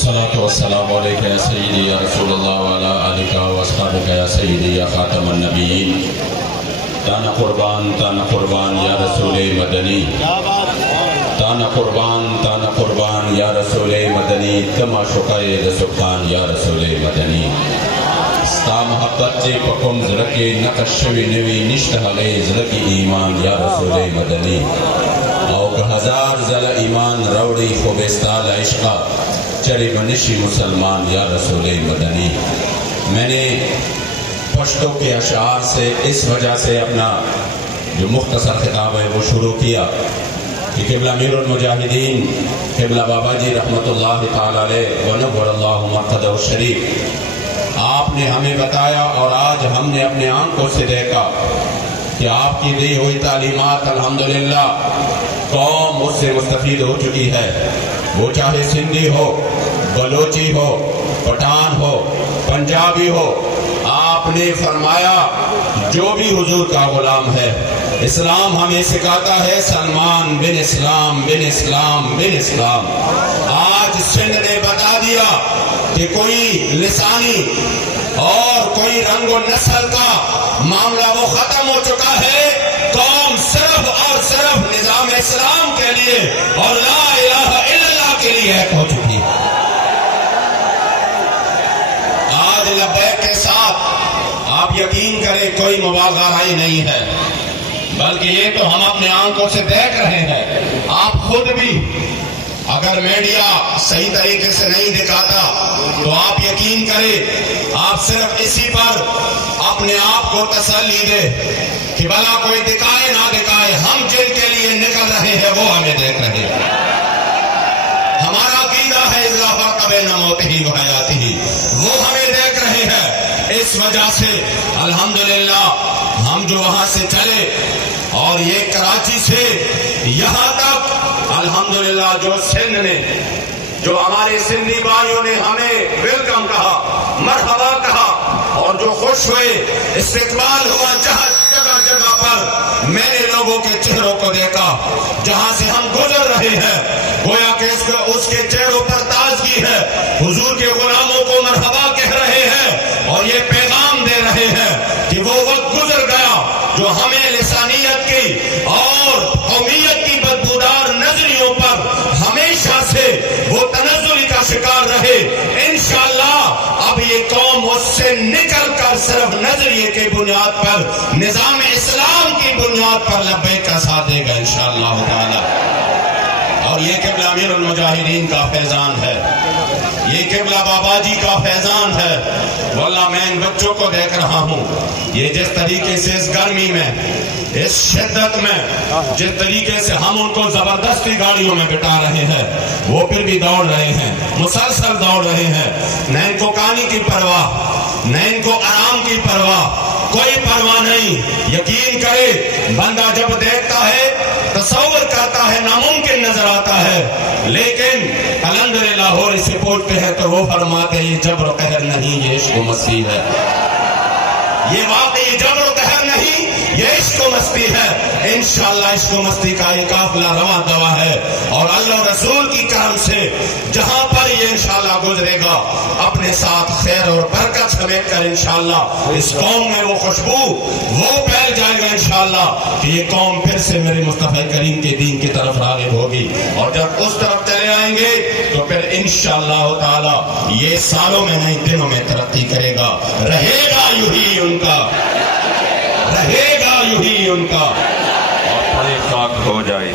والصلاة والسلام عليك يا سيدي يا رسول الله وعلى آلك وأصحابك يا سيدي يا خاتم النبيين. تانا قربان یا رسول مدنی. تانا قربان یا رسول مدنی. تما شقائے سبحان یا رسول مدنی. ستا محبت چے پکم زرکی نقش شوی نوی نشت حلے زرکی ایمان یا رسول مدنی. او ہزار زل ایمان روڑی خوبستال عشقہ چڑی بنشی مسلمان یا رسول مدنی. میں نے پشتو کے اشعار سے اس وجہ سے اپنا جو مختصر خطاب ہے وہ شروع کیا کہ قبلہ امیر المجاہدین قبلہ بابا جی رحمت اللہ تعالی علیہ ونور اللہ مرتضی الشریف آپ نے ہمیں بتایا اور آج ہم نے اپنے آنکھوں سے دیکھا کہ آپ کی دی ہوئی تعلیمات الحمدللہ قوم اس سے مستفید ہو چکی ہے. وہ چاہے سندھی ہو، بلوچی ہو، پٹھان ہو، پنجابی ہو. آپ نے فرمایا جو بھی حضور کا غلام ہے اسلام ہمیں سکھاتا ہے سلمان بن اسلام بن اسلام بن اسلام. آج سندھ نے بتا دیا کہ کوئی لسانی اور کوئی رنگ و نسل کا معاملہ وہ ختم ہو چکا ہے. قوم صرف اور صرف نظام اسلام کے لیے اور لا الہ الا اللہ کے لیے ایک ہو چکی ہے. آج لبیک کے ساتھ آپ یقین کریں کوئی مبالغہ نہیں ہے، بلکہ یہ تو ہم اپنے آنکھوں سے دیکھ رہے ہیں. آپ خود بھی اگر میڈیا صحیح طریقے سے نہیں دکھاتا تو آپ یقین کریں آپ صرف اسی پر اپنے آپ کو تسلی دے کہ بھلا کوئی دکھائے نہ دکھائے ہم جن کے لیے نکل رہے ہیں وہ ہمیں دیکھ رہے ہیں. ہمارا عقیدہ ہے اضافہ کبھی نہ موت ہی و حیات ہی، وہ ہمیں دیکھ رہے ہیں. اس وجہ سے الحمدللہ ہم جو وہاں سے چلے اور یہ کراچی سے یہاں تک الحمدللہ جو سندھ نے جو ہمارے سندھی بھائیوں نے ہمیں ویلکم کہا، مرحبا کہا اور جو خوش ہوئے استقبال ہوا جگہ جگہ پر میں نے لوگوں کے چہروں کو دیکھا جہاں سے ہم گزر رہے ہیں گویا کہ اس کے چہروں پر تازگی ہے. حضور کے غلاموں کو مرحبا کہہ رہے ہیں اور یہ پیغام دے رہے ہیں کہ وہ وقت گزر گیا جو ہمیں لسانیت کی اور قومیت کی بدبودار نظریوں پر ہمیشہ سے وہ تنزل کا شکار رہے. انشاءاللہ اب یہ قوم اس سے نکل کر صرف نظریے کی بنیاد پر نظام اسلام کی بنیاد پر لبیک کا ساتھ دے گا انشاءاللہ تعالی. اور یہ قبلہ امیر المجاہدین کا فیضان ہے، یہ قبلہ بابا جی کا فیضان ہے. واللہ میں ان بچوں کو دیکھ رہا ہوں یہ جس طریقے سے اس گرمی میں اس شدت میں جس طریقے سے ہم ان کو زبردستی گاڑیوں میں بٹھا رہے ہیں وہ پھر بھی دوڑ رہے ہیں، مسلسل دوڑ رہے ہیں. نہ ان کو کھانے کی پرواہ، نہ ان کو آرام کی پرواہ، کوئی پرواہ نہیں. یقین کرے بندہ جب دیکھتا ہے تصور کرتا ہے ناممکن نظر آتا ہے، لیکن قلندر لاہور اسے پوچھتے ہیں تو وہ فرماتے ہیں یہ جبر و قہر نہیں یہ عشق و مستی ہے. یہ واقعی جبر و قہر نہیں یہ عشق و مستی ہے. انشاءاللہ عشق و مستی کا یہ قافلہ رواں دوا ہے اور اللہ رسول کی کرم سے جہاں پر یہ انشاءاللہ گزرے گا اپنے ساتھ خیر اور برکت سمیٹ کر انشاءاللہ اس قوم میں وہ خوشبو وہ پھیل جائے گا انشاءاللہ کہ یہ قوم پھر سے میرے مصطفی کریم کے دین کی طرف راغب ہوگی. اور جب اس طرف چلے آئیں گے تو پھر انشاءاللہ تعالی یہ سالوں میں نہیں دنوں میں ترقی کرے گا. رہے گا یوں ہی ان کا، رہے گا یوں ہی ان کا اور پڑے خاک ہو جائے.